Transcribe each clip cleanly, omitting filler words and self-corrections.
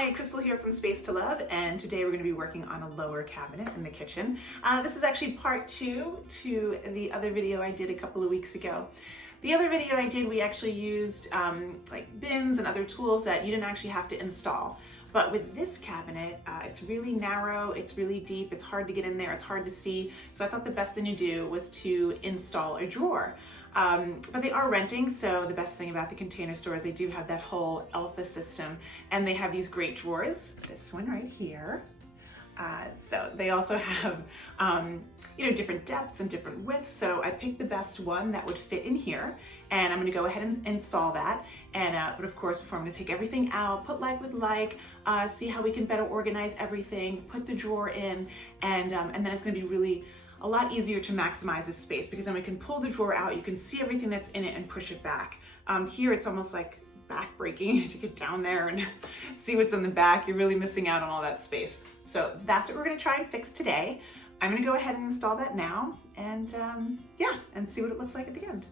Hi, Crystal here from Space to Love, and today we're going to be working on a lower cabinet in the kitchen. This is actually part 2 to the other video I did a couple of weeks ago. The other video I did, we actually used like bins and other tools that you didn't actually have to install. But with this cabinet, it's really narrow, it's really deep, it's hard to get in there, it's hard to see. So I thought the best thing to do was to install a drawer. But they are renting, so the best thing about the Container Store is they do have that whole Elfa system, and they have these great drawers. This one right here. So they also have, different depths and different widths. So I picked the best one that would fit in here, and I'm going to go ahead and install that. And but of course, before I'm going to take everything out, put like with like, see how we can better organize everything, put the drawer in, and then it's going to be really a lot easier to maximize this space, because then we can pull the drawer out, you can see everything that's in it and push it back. Here it's almost like back-breaking to get down there and see what's in the back. You're really missing out on all that space. So that's what we're gonna try and fix today. I'm gonna go ahead and install that now, and and see what it looks like at the end.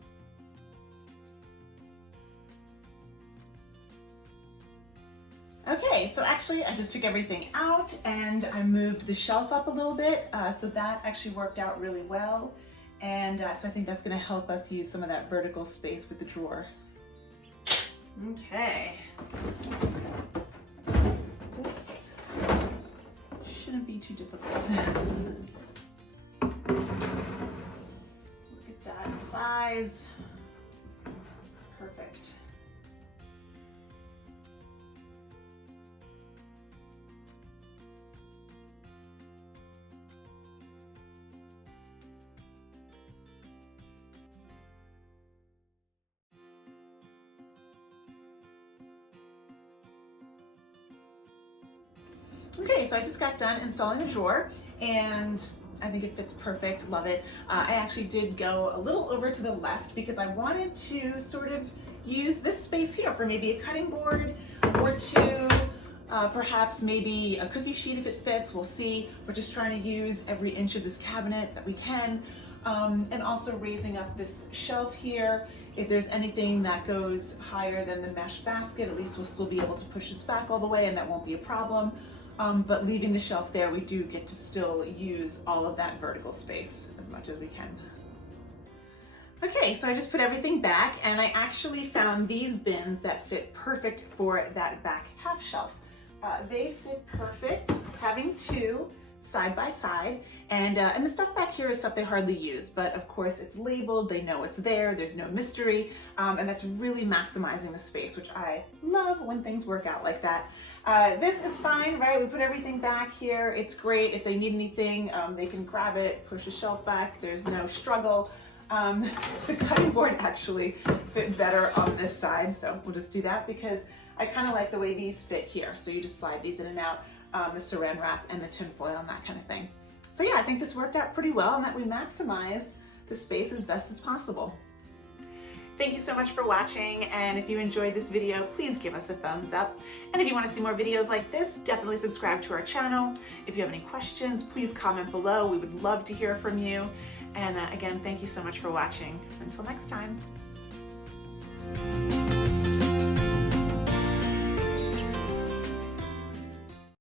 Okay, so actually I just took everything out and I moved the shelf up a little bit, so that actually worked out really well. And so I think that's gonna help us use some of that vertical space with the drawer. Okay. This shouldn't be too difficult. Look at that size. It's perfect. Okay, so I just got done installing the drawer, and I think it fits perfect, love it. I actually did go a little over to the left because I wanted to sort of use this space here for maybe a cutting board or two, perhaps maybe a cookie sheet if it fits, we'll see. We're just trying to use every inch of this cabinet that we can, and also raising up this shelf here. If there's anything that goes higher than the mesh basket, at least we'll still be able to push this back all the way and that won't be a problem. But leaving the shelf there, we do get to still use all of that vertical space as much as we can. Okay, so I just put everything back, and I actually found these bins that fit perfect for that back half shelf. They fit perfect, having two side by side, and the stuff back here is stuff they hardly use, but of course it's labeled, they know it's there, there's no mystery, and that's really maximizing the space, which I love when things work out like that. This is fine, right? We put everything back here, it's great. If they need anything, they can grab it, push the shelf back, there's no struggle. The cutting board actually fit better on this side, so we'll just do that because I kind of like the way these fit here. So you just slide these in and out, the saran wrap and the tin foil and that kind of thing. So yeah, I think this worked out pretty well, and that we maximized the space as best as possible. Thank you so much for watching, and if you enjoyed this video, please give us a thumbs up. And if you want to see more videos like this, definitely subscribe to our channel. If you have any questions, please comment below. We would love to hear from you. And again, thank you so much for watching. Until next time.